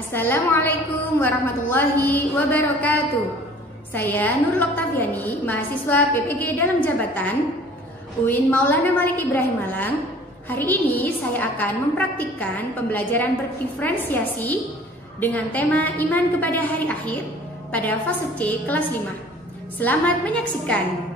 Assalamualaikum warahmatullahi wabarakatuh. Saya Nurul Oktaviani, mahasiswa PPG dalam jabatan UIN Maulana Malik Ibrahim Malang. Hari ini saya akan mempraktikkan pembelajaran berdiferensiasi dengan tema iman kepada hari akhir pada fase C kelas 5. Selamat menyaksikan.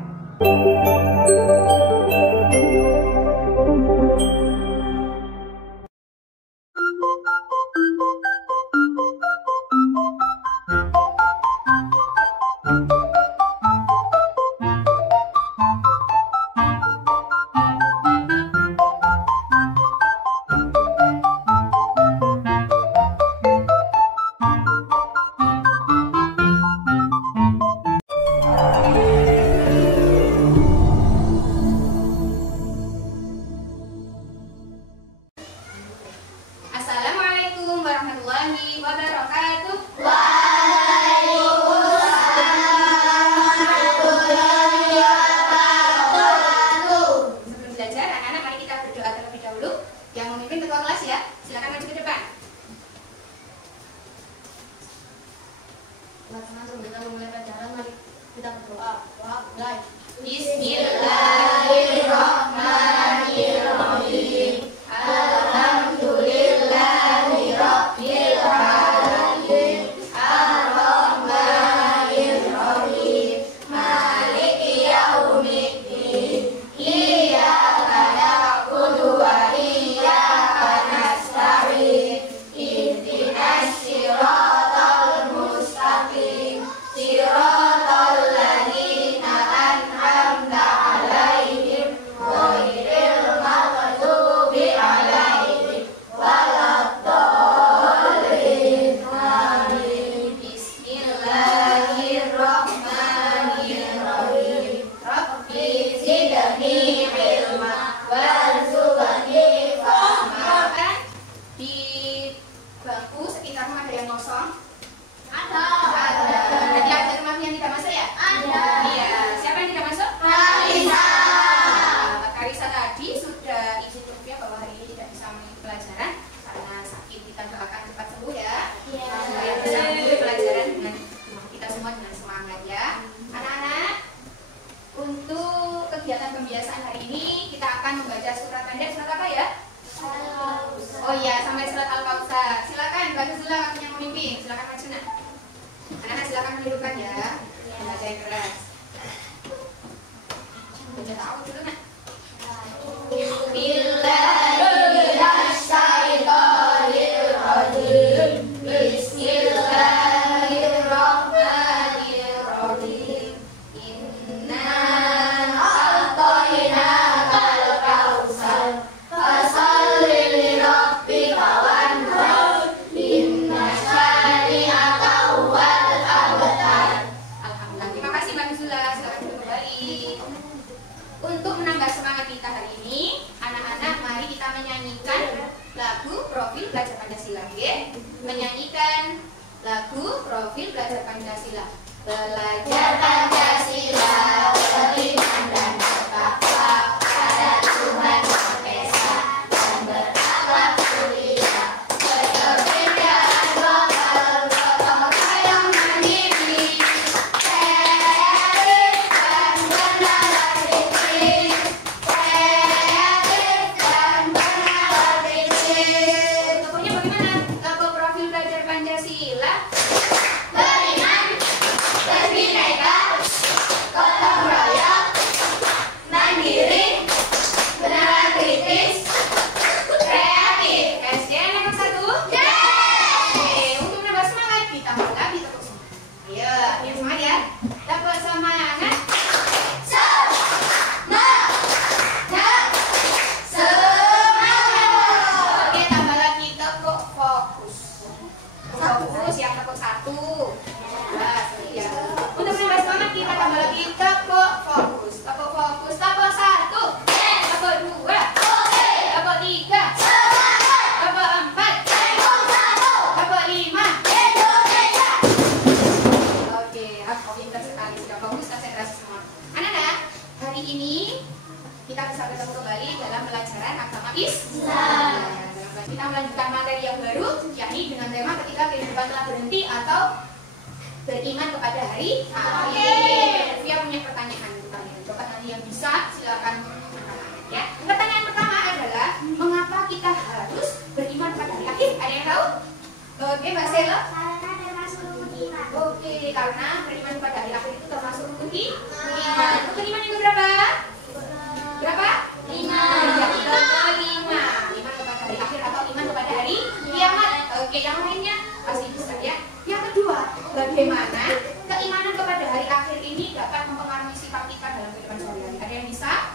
Assalamualaikum warahmatullahi wabarakatuh. Sebelum belajar, anak-anak mari kita berdoa terlebih dahulu. Yang memimpin ketua kelas ya, silakan maju ke depan. Teman-teman, sebelum kita memulai pelajaran, mari kita berdoa. Doa mulai. Bismillahirrahmanirrahim. Alhamdulillahirabbil alamin. Arrahmanirrahim. Maliki yaumiddin. Iyyaka na'budu wa iyyaka nasta'in. Ihdinas siratal mustaqim. Siratal ladzina an'amta 'alaihim ghairil maghdubi 'alaihim waladdallin. Amin. Bismillahirrahmanirrahim. Rabbi zidni ilma warzuqni fahma. Di bangku sekitarmu ada yang kosong? Ada. Berarti ada teman yang tidak masuk ya? Ada. Iya. Siapa yang tidak masuk? Karisa. Karisa tadi sudah izin terbuka bahwa hari ini tidak bisa mengikuti pelajaran karena sakit. Kita doakan cepat sembuh ya. Iya. Supaya bisa mengikuti pelajaran dengan kita semua dengan semangat ya. Anak-anak, untuk kegiatan pembiasaan hari ini kita akan membaca surat pendek. Surat apa ya? Oh iya, sampai surat Al-Kautsar. Silakan Mbak Nuzula yang memimpin. Silakan maju nak. Anak-anak silakan mendudukkan ya. Baca yang keras. Baca tahu dulu nak. Bismillahirrahmanirrahim. Bismillahirrahmanirrahim. Inna a'tainakal kautsar. Fasholli lirabbika wanhar. Inna syani'aka huwal abtar. Alhamdulillah. Terima kasih Mbak Nuzula. Silakan duduk kembali. Untuk menambah semangat kita hari ini, anak-anak mari kita menyanyikan lagu Profil Belajar Pancasila. Oke? Menyanyikan lagu Profil Belajar Pancasila. Belajar Pancasila, beriman dan bertakwa pada Tuhan Yang Esa dan berakhlak mulia, berkebinekaan global, gotong royong mandiri, kreatif dan bernalar kritis, kreatif dan bernalar kritis. Lagunya bagaimana? Lagu Profil Belajar Pancasila. Beriman, berbineka, gotong royong, mandiri, bernalar kritis, kreatif. SDN nomor 1. Yeay! Untuk menambah semangat, ditambah lagi tepuk semangat. Ayo, yang semangat ya. Tepuk semangat. Semangat. Oke, tambah lagi tepuk fokus. Fokus yang tepuk 1. Ya. Untuk menambah semangat kita tambah lagi tepuk fokus. Tepuk fokus. Tepuk 1. Tepuk 2. Tepuk 3. Tepuk 4. Tepuk 5. Oke, pintar sekali. Sudah fokus, konsentrasi semua. Anak-anak, hari ini kita bisa bertemu kembali dalam pelajaran agama Islam. Kita melanjutkan materi yang baru, yakni dengan tema ketika kehidupan telah berhenti atau beriman kepada hari akhir. Dia punya pertanyaan untuk kalian. Coba nanti yang bisa silakan bertanya. Ya. Pertanyaan pertama adalah mengapa kita harus beriman kepada hari akhir? Ada yang tahu? Oke, Mbak Sela. Karena termasuk rukun iman. Oke, karena beriman kepada hari akhir itu termasuk rukun iman. Rukun iman yang keberapa? Berapa? 5. Ya, kelima. Iman kepada hari akhir atau iman kepada hari kiamat. Oke, yang lainnya pasti bisa ya. Yang kedua, bagaimana keimanan kepada hari akhir ini dapat mempengaruhi sifat kita dalam kehidupan sehari-hari? Ada yang bisa?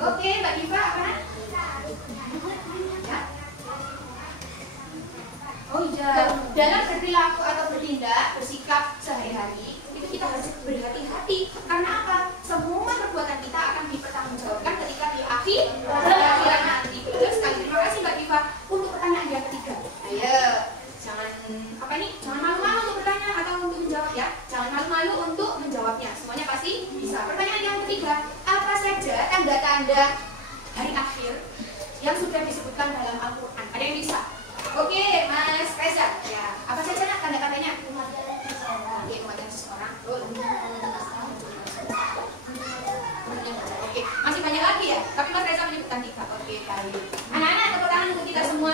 Oke, Mbak Diva, apa? Ya. Oh iya, dalam berperilaku atau bertindak, bersikap sehari-hari itu kita harus berhati-hati. Karena apa? Semua perbuatan kita akan dipertanggungjawabkan ketika di akhirat nanti. Betul sekali. Terima kasih Mbak Diva untuk pertanyaan yang ketiga. Ayo, jangan jangan malu-malu untuk bertanya atau untuk menjawab ya. Jangan malu-malu untuk menjawabnya. Semuanya pasti bisa. Pertanyaan yang ketiga, apa saja tanda-tanda hari akhir yang sudah disebutkan dalam Al-Quran? Ada yang bisa? Oke, Mas Reza. Ya, apa saja nak tanda-tandanya? Oke, kematian seseorang. Oke, masih banyak lagi ya. Tapi Mas Reza menyebutkan 3. Oke, baik. Anak-anak, tepuk tangan untuk kita semua.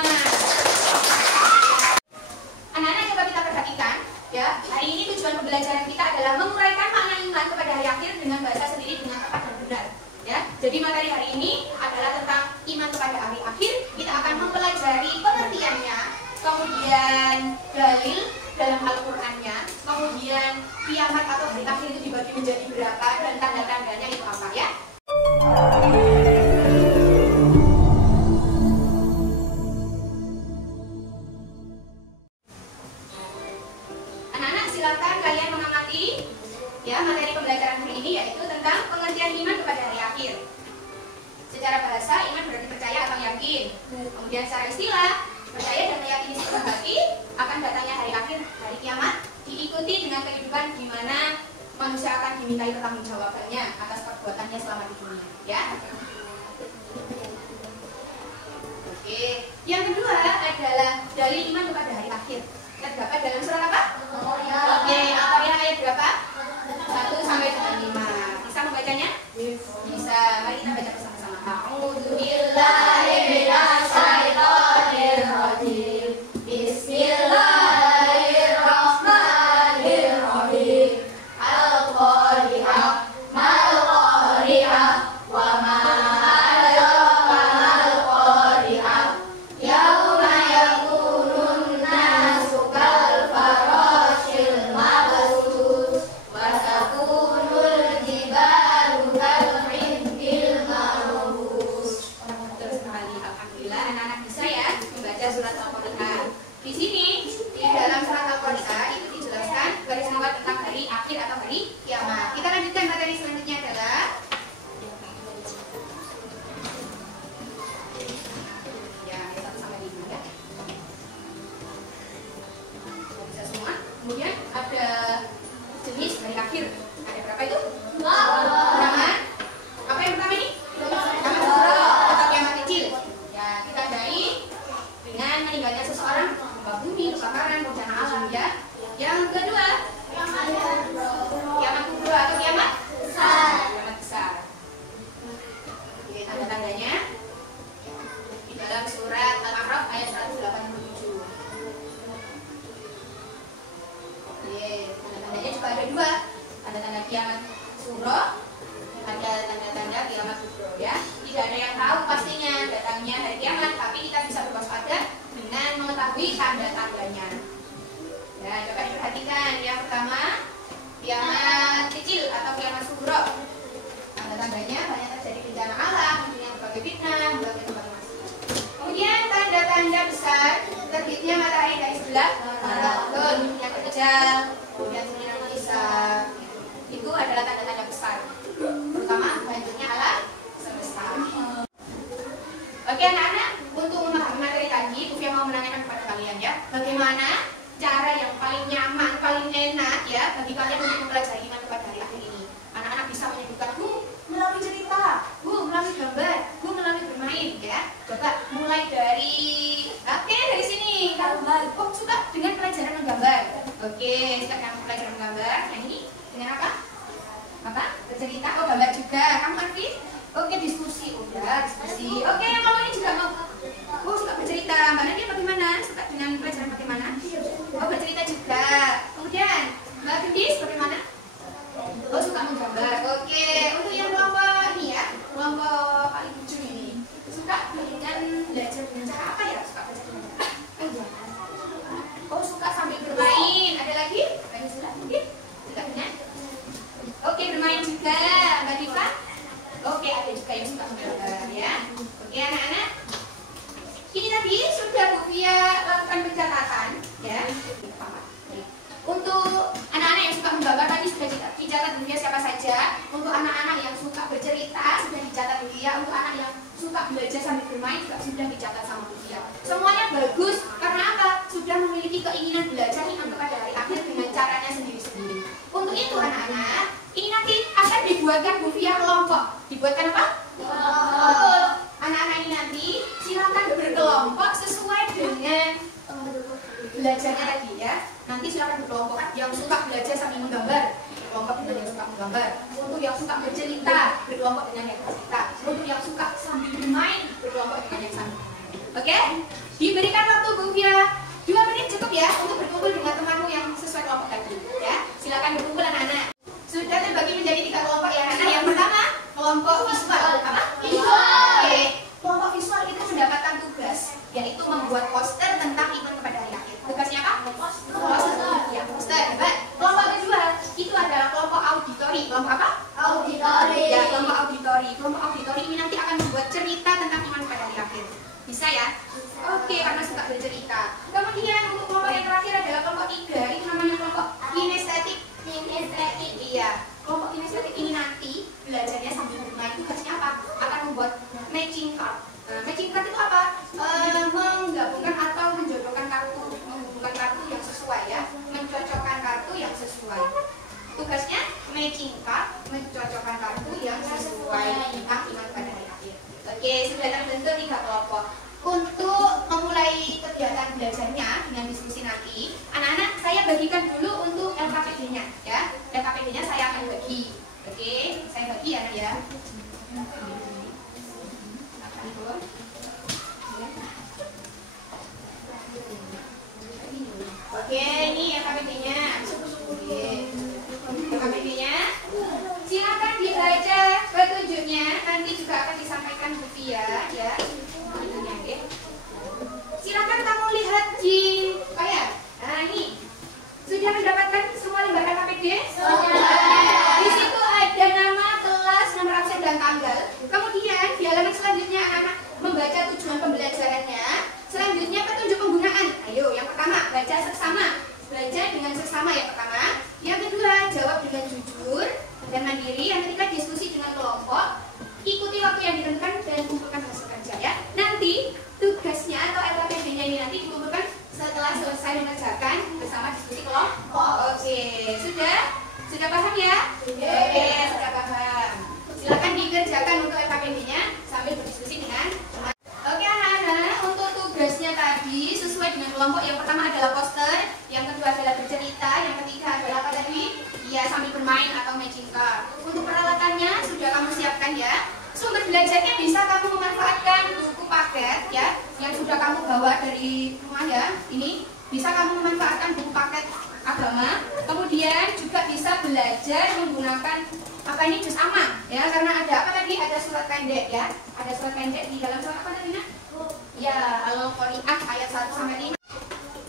Anak-anak, coba kita perhatikan. Ya, hari ini tujuan pembelajaran kita adalah menguraikan makna iman kepada hari akhir dengan bahasa sendiri dengan tepat dan benar. Ya, jadi materi hari ini adalah tentang iman kepada hari akhir. Kita akan mempelajari pengertiannya, kemudian dalil dalam Al-Qur'annya, kemudian kiamat atau hari akhir itu dibagi menjadi berapa dan tanda-tandanya itu apa ya. Anak-anak silakan kalian mengamati ya materi pembelajaran hari ini yaitu tentang pengertian iman kepada hari akhir. Secara bahasa iman berarti percaya atau yakin. Kemudian secara istilah percaya dan meyakini sepenuh hati akan datangnya hari akhir, hari kiamat, diikuti dengan kehidupan di mana manusia akan dimintai pertanggungjawabannya atas perbuatannya selama di dunia. Ya. Oke. Yang kedua adalah dalil iman kepada hari akhir. Terdapat dalam surat apa? Oke. Al-Qur'an ayat berapa? 1 sampai dengan 5. Bisa membacanya? Bisa. Mari kita baca bersama-sama. A'udzubillahi minasyaitonir rajim. Bismillahirrahmanirrahim. Al-Qari'ah, mal-Qari'ah, wa ma adraka mal-Qari'ah. Yauma yakunun nasu kal farashil mabsus wa takunul jibalu kal ihbil marbus. Terus sekali, alhamdulillah anak-anak bisa ya membaca surat Al-Qari'ah. Di sini di dalam surat Al-Qari'ah itu dijelaskan garis besar tentang hari akhir atau hari kiamat. Kita lanjutkan materi selanjutnya adalah ya ayat 1 sampai 5 ya. Bisa semua. Kemudian ada jenis hari akhir. Ada berapa itu? Pertama, apa yang pertama ini? Kiamat kubra atau kiamat kecil. Ya, kita tandai dengan meninggalnya seseorang, gempa bumi, kebakaran, bencana alam ya. Yang kedua, kiamat kubra atau kiamat besar. Kiamat besar. Oke, tanda-tandanya di dalam surat Al-A'raf ayat 187. Oke, tanda-tandanya juga ada 2. Tanda-tanda kiamat suro, ada tanda-tanda kiamat kubra ya. Tidak ada yang tahu pastinya datangnya hari kiamat, tapi kita bisa berwaspada dengan mengetahui tanda-tandanya. Ya, coba diperhatikan. Yang pertama, kiamat kecil atau kiamat sugro. Tanda-tandanya banyak terjadi bencana alam, dengan berbagai fitnah, berbagai tempat masuk. Kemudian tanda-tanda besar, terbitnya matahari dari sebelah barat, yang kejal, kemudian sinar hisab. Itu adalah tanda-tanda besar. Terutama hancurnya alam semesta. Oke anak-anak, untuk memahami materi tadi, Bufia mau menanyakan kepada kalian ya, bagaimana cara yang paling nyaman, paling enak ya bagi kalian untuk mempelajari iman kepada hari akhir ini. Anak-anak bisa menyebutkan melalui cerita, melalui gambar, melalui bermain ya. Coba mulai dari, oke dari sini. Kalau suka dengan Oke, silakan belajar menggambar. Yang ini dengan apa? Apa? Bercerita. Oh, gambar juga. Kamu Arfi? Oke, diskusi. Udah, diskusi. Oke, yang kamu ini juga mau. Oh, suka bercerita. Mbak Nadia bagaimana? Suka dengan pelajaran bagaimana? Oh, bercerita juga. Kemudian, Mbak Gendis bagaimana? Oh, suka menggambar. Oke, untuk yang kelompok ini ya, kelompok paling ujung ini, suka dengan belajar dengan cara apa ya? Suka belajar dengan cara? Oh, suka sambil bermain. Ada lagi? Lagi suka mungkin? Suka dengan? Oke, bermain juga. Mbak Diva? Oke, ada juga yang suka menggambar ya. Oke, anak-anak. Ini tadi sudah Bu Fia lakukan pencatatan ya. Untuk anak-anak yang suka menggambar tadi sudah dicatat Bu Fia siapa saja. Untuk anak-anak yang suka bercerita sudah dicatat Bu Fia. Untuk anak yang suka belajar sambil bermain juga sudah dicatat sama Bu Fia. Semuanya bagus karena apa? Sudah memiliki keinginan belajar kepada hari akhir dengan caranya sendiri-sendiri. Untuk itu anak-anak, ini nanti akan dibuatkan Bu Fia kelompok. Dibuatkan apa? Kelompok. Anak-anak ini nanti silakan berkelompok sesuai dengan belajarnya tadi ya. Nanti silakan berkelompok. Yang suka belajar sambil menggambar berkelompok dengan yang suka menggambar. Untuk yang suka bercerita berkelompok dengan yang bercerita. Untuk yang suka sambil bermain berkelompok dengan yang sambil bermain. Oke? Diberikan waktu Bu Fia 2 menit cukup ya untuk berkumpul dengan temanmu yang sesuai kelompok tadi ya. Silakan berkumpul anak-anak. Sudah terbagi menjadi 3 kelompok ya anak-anak. Yang pertama kelompok visual. Apa? Visual. Oke. Kelompok visual itu mendapatkan tugas yaitu membuat poster tentang iman kepada hari akhir. Tugasnya apa? Poster. Ya, poster. Baik. Kelompok kedua itu adalah kelompok auditori. Kelompok apa? Auditori. Ya, kelompok auditori. Kelompok auditori ini nanti akan membuat cerita tentang iman kepada hari akhir. Bisa ya? Oke, karena suka bercerita. Kemudian untuk kelompok yang terakhir adalah kelompok 3. Itu namanya kelompok kinestetik. Kinestetik. Iya. Kelompok kinestetik ini nanti belajarnya sambil bermain. Tugasnya apa? Akan membuat matching card. Matching card itu apa? Menggabungkan atau menjodohkan kartu, menghubungkan kartu yang sesuai ya, mencocokkan kartu yang sesuai. Tugasnya matching card, mencocokkan kartu yang sesuai tentang iman pada hari akhir. Oke, sudah terbentuk 3 kelompok. Untuk memulai kegiatan belajarnya dengan diskusi nanti, anak-anak saya bagikan dulu untuk LKPD-nya ya. LKPD-nya saya akan bagi. Oke, saya bagi ya ya. Oke, ini LKPD-nya. LKPD-nya. Silakan dibaca petunjuknya. Nanti juga akan disampaikan Bu Fia ya. Silakan kamu lihat di nah ini sudah mendapatkan semua lembar LKPD? Di situ ada nama, kelas, nomor absen dan tanggal. Kemudian di halaman selanjutnya anak-anak membaca tujuan pembelajarannya. Selanjutnya petunjuk penggunaan. Ayo, yang pertama baca seksama. Belajar dengan seksama yang pertama. Yang kedua jawab dengan jujur dan mandiri. Yang ketiga diskusi dengan kelompok. Ikuti waktu yang ditentukan dan kumpulkan hasil kerja ya. Nanti tugasnya atau LKPD-nya ini nanti dikumpulkan setelah selesai mengerjakan bersama diskusi kelompok. Oke, sudah paham ya? Oke, sudah paham. Silakan dikerjakan untuk LKPD-nya sambil berdiskusi dengan teman. Oke anak-anak, untuk tugasnya tadi sesuai dengan kelompok. Yang pertama adalah poster, yang kedua adalah bercerita, yang ketiga adalah apa tadi? Ya, sambil bermain atau matching card. Untuk peralatannya sudah kamu siapkan ya. Sumber belajarnya bisa kamu memanfaatkan buku paket ya, yang sudah kamu bawa dari rumah ya. Ini bisa kamu memanfaatkan buku paket agama. Kemudian juga bisa belajar menggunakan apa ini juz amma ya, karena ada apa tadi? Ada surat pendek ya. Ada surat pendek di dalam surat apa tadi? Ya, Al-Qari'ah ayat 1 sampai 5.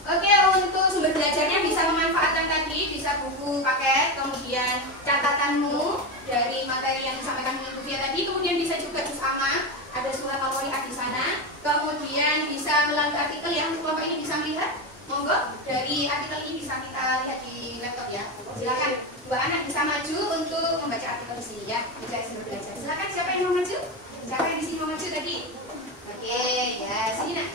Oke, untuk sumber belajarnya bisa memanfaatkan tadi, bisa buku paket, kemudian catatanmu dari materi yang disampaikan Bu Fia tadi, kemudian bisa juga juz amma, ada surat Al-Qari'ah di sana, kemudian bisa melalui artikel yang kelompok ini bisa melihat, monggo dari artikel ini bisa kita lihat di laptop ya. Silakan dua anak bisa maju untuk membaca artikel di sini ya, baca sumber belajar. Silakan siapa yang mau maju? Siapa yang di sini mau maju tadi? Oke, ya sini nak.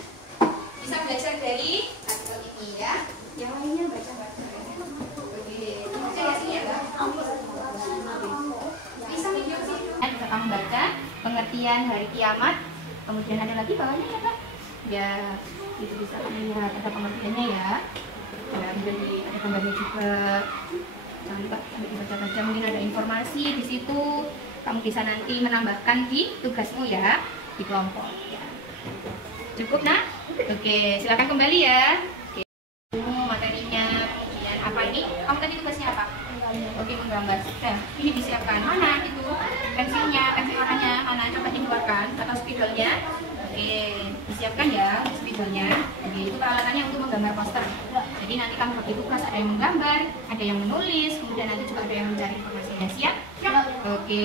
Bisa belajar dari artikel ini ya. Yang lainnya baca-baca. Oke, baca ya sini ya, Mbak. Bisa video sini. Kita kamu baca pengertian hari kiamat. Kemudian ada lagi bawahnya ya, Pak? Ya, itu bisa kamu lihat ada pengertiannya ya. Ya, menjadi gambarnya juga. Jangan lupa dibaca-baca, mungkin ada informasi di situ. Kamu bisa nanti menambahkan di tugasmu ya, di kelompok. Ya. Cukup nak? Oke, silakan kembali ya. Oke. Materinya, kemudian apa ini? Kamu tadi tugasnya apa? Oke, menggambar. Sudah, ini disiapkan. Mana itu? Pensilnya, pensil warnanya mana? Coba dikeluarkan atau spidolnya. Oke, disiapkan ya spidolnya. Oke, itu peralatannya untuk menggambar poster. Jadi nanti kamu bagi tugas, ada yang menggambar, ada yang menulis, kemudian nanti juga ada yang mencari informasinya. Siap? Oke.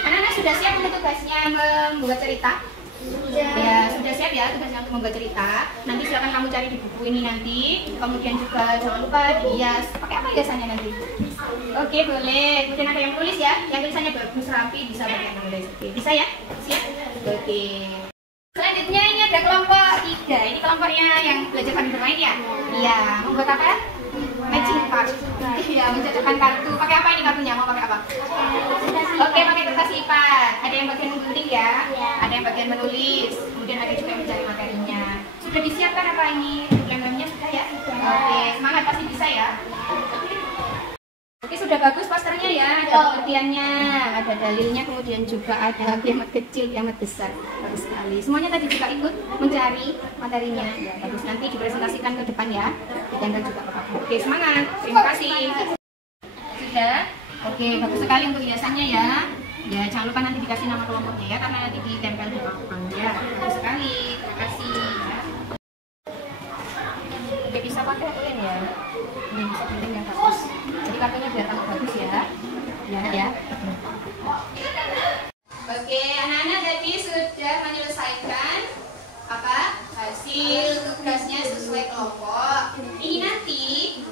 Anak-anak sudah siap untuk tugasnya membuat cerita? Ya, sudah siap ya tugasnya untuk membuat cerita. Nanti silakan kamu cari di buku ini nanti. Kemudian juga jangan lupa dihias. Pakai apa hiasannya nanti? Oke, boleh. Kemudian ada yang tulis ya, yang tulisannya bagus rapi, bisa pakai menulis. Oke, bisa ya? Siap? Oke. Selanjutnya ini ada kelompok 3. Ini kelompoknya yang belajar sambil bermain ya? Iya. Membuat apa? Matching card. Iya, mencocokkan kartu. Pakai apa ini kartunya? Mau pakai apa? Oke, pakai kertas lipat. Ada yang bagian menggunting ya? Ada yang bagian menulis. Kemudian ada juga yang mencari materinya. Sudah disiapkan apa ini? Lem-lemnya sudah ya? Oke, semangat, pasti bisa ya. Oke, sudah bagus posternya ya, ada pengertiannya, ada dalilnya, kemudian juga ada kiamat kecil, kiamat besar. Bagus sekali. Semuanya tadi juga ikut mencari materinya. Ya, bagus, nanti dipresentasikan ke depan ya. Dan juga ke papan. Oke, semangat. Terima kasih. Sudah? Oke, bagus sekali untuk hiasannya ya. Ya, jangan lupa nanti dikasih nama kelompoknya ya, karena nanti ditempel di papan ya. Bagus sekali. Terima kasih. Oke, bisa pakai lem ya. Ini bisa lem yang bagus. Jadi kartunya biar tambah bagus ya. Ya. Oke, anak-anak tadi sudah menyelesaikan hasil tugasnya sesuai kelompok. Ini nanti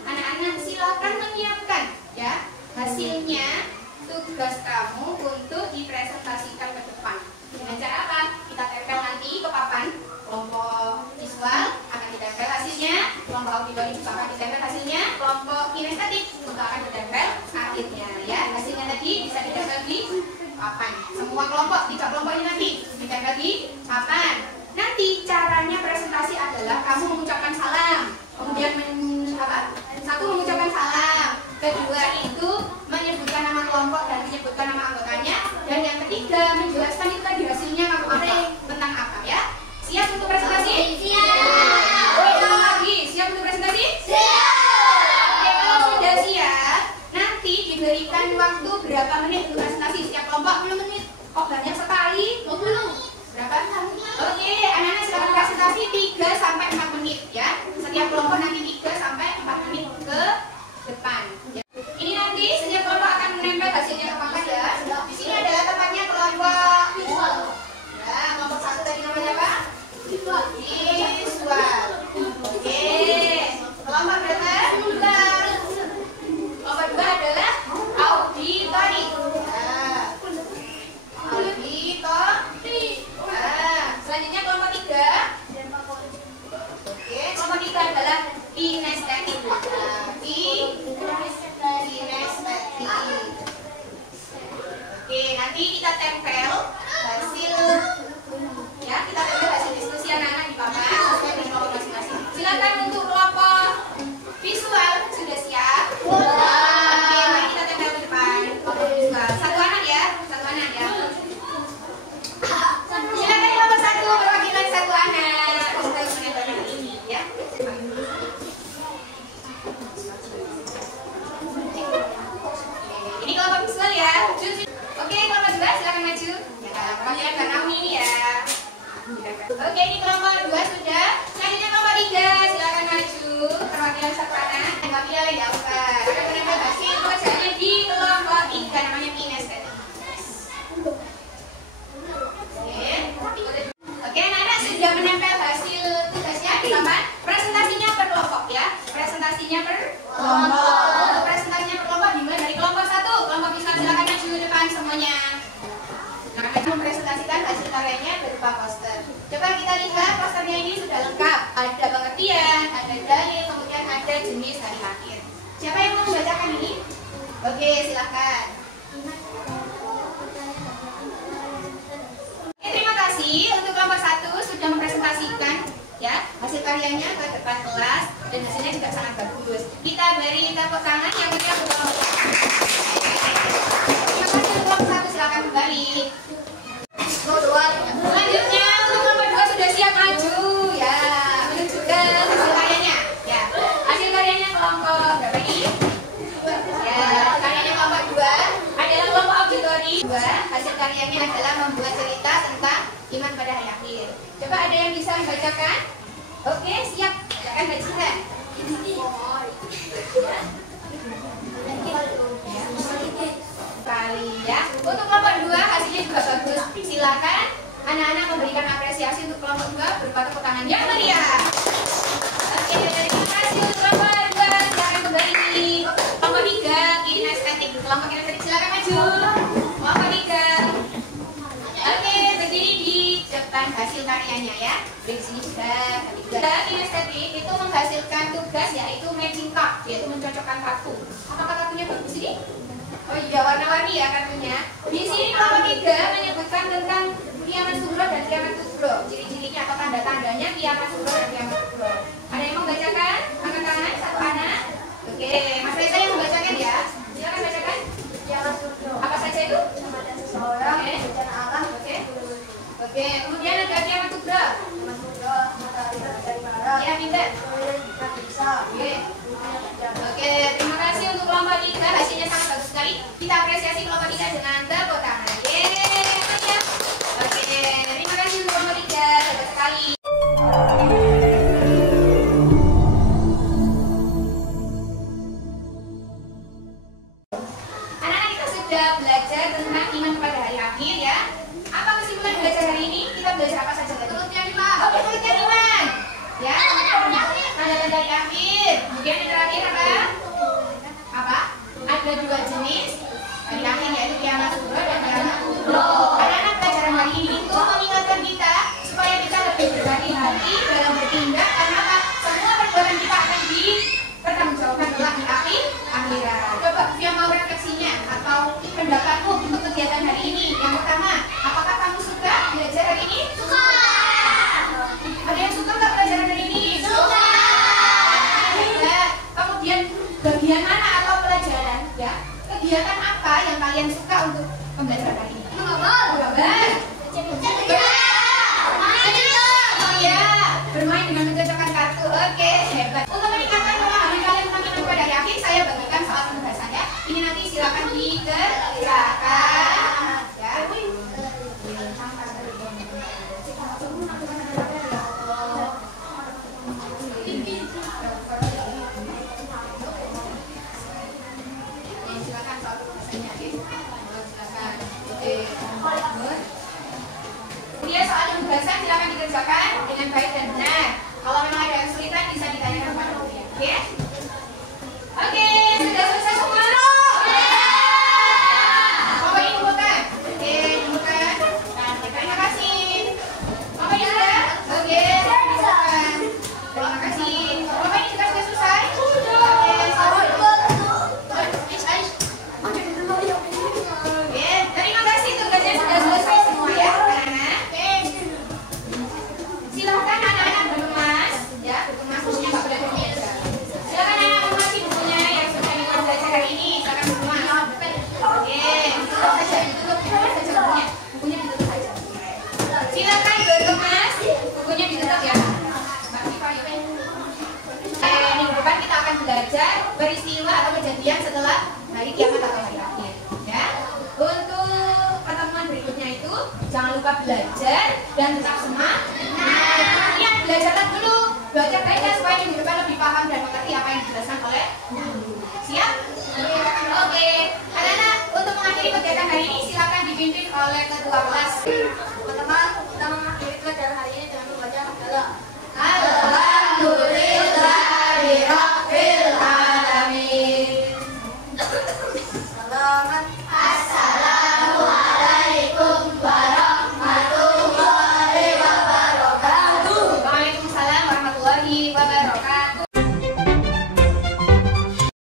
anak-anak silakan menyiapkan ya hasilnya tugas kamu untuk dipresentasikan ke depan. Dengan cara apa? Kita tempel nanti ke papan. Kelompok visual akan ditempel hasilnya, kelompok auditori juga akan ditempel hasilnya, kelompok kinestetik juga akan ditempel akhirnya ya. Hasilnya tadi bisa ditempel di papan. Semua kelompok, 3 kelompok ini nanti ditempel di papan. Nanti caranya presentasi adalah kamu mengucapkan salam, kemudian satu mengucapkan salam, kedua itu menyebutkan nama kelompok dan menyebutkan nama anggotanya, dan yang ketiga menjelaskan itu tadi hasilnya tentang apa ya. Siap untuk presentasi? Siap. Ulang lagi, siap untuk presentasi? Siap. Oke, kalau sudah siap, nanti diberikan waktu berapa menit untuk presentasi setiap kelompok? 10 menit. Oh, banyak sekali. 20. Berapa? Oke, anak-anak silakan presentasi 3 sampai 4 menit ya. Setiap kelompok nanti 3 sampai 4 menit ke depan. Ya. Ini nanti setiap kelompok akan menempel hasilnya ke papan ya. Di sini adalah tempatnya kelompok visual. Ya, kelompok 1 tadi namanya apa? Visual. Oke. Kelompok berapa? 2. Kelompok 2 adalah auditori. Selanjutnya kelompok 3. Oke, kelompok 3 adalah kinestetik. Kinestetik. Oke, nanti kita tempel hasil ya, kita tempel hasil diskusi anak-anak di papan sesuai dengan kelompok masing-masing. Silakan untuk kelompok visual sudah siap? Oke, mari kita tempel ke depan kelompok visual. Satu anak ya. Silakan kelompok 1 perwakilan 1 anak untuk menempel ini ya. Ini kelompok visual ya. Oke, kelompok 2 silakan maju. Ya, perwakilan Mbak Naomi ini ya. Oke, ini kelompok 2 sudah. Selanjutnya kelompok 3 silakan maju. Perwakilan 1 anak. Mbak Pia lagi akan menempel hasil pekerjaannya di kelompok 3 namanya kinestetik. Oke, anak-anak sudah menempel hasil tugasnya di papan. Presentasinya per kelompok ya. Presentasinya per kelompok. Untuk presentasinya per kelompok dimulai dari kelompok 1. Kelompok visual silakan maju ke depan semuanya. Nah, kita mempresentasikan hasil karyanya berupa poster. Coba kita lihat posternya ini sudah lengkap. Ada pengertian, ada dalil, kemudian ada jenis hari lahir. Siapa yang mau membacakan ini? Oke, silakan. Terima kasih untuk kelompok 1 sudah mempresentasikan ya hasil karyanya ke depan kelas dan hasilnya juga sangat bagus. Kita beri tepuk tangan yang meriah untuk kelompok 1. Terima kasih untuk kelompok 1, silakan kembali. Selanjutnya untuk kelompok 2 sudah siap maju ya, menunjukkan hasil karyanya. Ya, hasil karyanya kelompok berapa ini? Ya, karyanya kelompok 2 adalah kelompok auditori. Hasil karyanya adalah membuat cerita tentang iman pada hari akhir. Coba ada yang bisa membacakan? Oke, siap. Silakan baca. Kali ya. Untuk kelompok 2 hasilnya juga bagus. Silakan anak-anak memberikan apresiasi untuk kelompok 2 berupa tepuk tangan yang meriah. Oke, terima kasih untuk kelompok 2. Silakan kembali. Kelompok 3 kinestetik. Kelompok kinestetik silakan maju. Kelompok 3. Oke, berdiri di depan hasil karyanya ya. Di sini sudah. Kinestetik itu menghasilkan tugas yaitu matching card, yaitu mencocokkan kartu. Apakah kartunya bagus ini? Oh iya, warna-warni ya kartunya. Di sini kelompok 3 menyebutkan tentang kiamat sugro dan kiamat kubro. Ciri-cirinya atau tanda-tandanya kiamat sugro dan kiamat kubro. Ada yang mau bacakan? Angkat tangan, satu anak. Oke, Mas Reza yang membacakan ya. Silakan bacakan. Kiamat sugro. Apa saja itu? Kematian seseorang, bencana alam. Oke, kemudian ada kiamat kubro. Kiamat kubro, matahari dari barat. Ya, pindah. Oke, terima kasih untuk kelompok 3. Hasilnya sangat bagus sekali. Kita apresiasi kelompok 3 dengan tepuk tangan. Yeay. Oke, terima kasih untuk kelompok 3. Hebat sekali. Anak-anak kita sudah belajar tentang iman kepada hari akhir ya. Apa kesimpulan belajar hari ini? Kita belajar apa saja? Turutnya 5. Oke, turutnya 5. Ya, tanda-tanda hari akhir. Kemudian yang terakhir apa? Ada 2 jenis hari akhir yaitu kiamat sugro dan kiamat kubro. Anak-anak pelajaran hari ini itu mengingatkan kita supaya kita lebih berhati-hati dalam bertindak karena apa? Semua perbuatan kita akan dipertanggungjawabkan kelak di akhirat. Coba yang mau refleksinya atau pendapatmu untuk kegiatan hari ini. Yang pertama, apakah kamu suka belajar hari ini? Suka. Ada yang suka nggak pelajaran hari ini? Suka. Kemudian bagian mana atau pelajaran ya? Kegiatan apa yang kalian suka untuk pembelajaran hari ini? Menggambar. Oh ya, bermain dengan mencocokkan kartu. Oke, hebat. Untuk meningkatkan pemahaman kalian tentang iman pada hari akhir, saya bagikan soal pembahasannya. Ini nanti silakan dikerjakan. Ya. Kemudian soal pembahasan silakan dikerjakan dengan baik dan benar. Kalau memang ada kesulitan bisa ditanyakan kepada guru. Oke? Oke, sudah selesai semua? Bapak ini bukan? Oke, bukan. Terima kasih. Bapak ini sudah? Oke, bukan. Terima kasih. Bapak ini sudah selesai? Sudah. Oke, terima kasih tugasnya sudah selesai semua ya, anak-anak. Silahkan anak-anak berkemas, ya, berkemas khususnya Pak Belajar juga. Silahkan anak memasi bukunya yang sudah kita belajar hari ini. Silahkan berkemas. Oke, tutup saja, ditutup saja bukunya. Bukunya ditutup saja. Silahkan berkemas, bukunya ditutup ya. Mbak Siva, yuk. Minggu depan kita akan belajar peristiwa atau kejadian setelah hari kiamat atau hari akhir. Ya. Untuk pertemuan berikutnya itu jangan lupa belajar dan tetap semangat. Kemudian belajarlah dulu, baca baiknya supaya minggu depan lebih paham dan mengerti apa yang dijelaskan oleh guru. Siap? Oke. Anak-anak, untuk mengakhiri kegiatan hari ini silakan dipimpin oleh ketua kelas.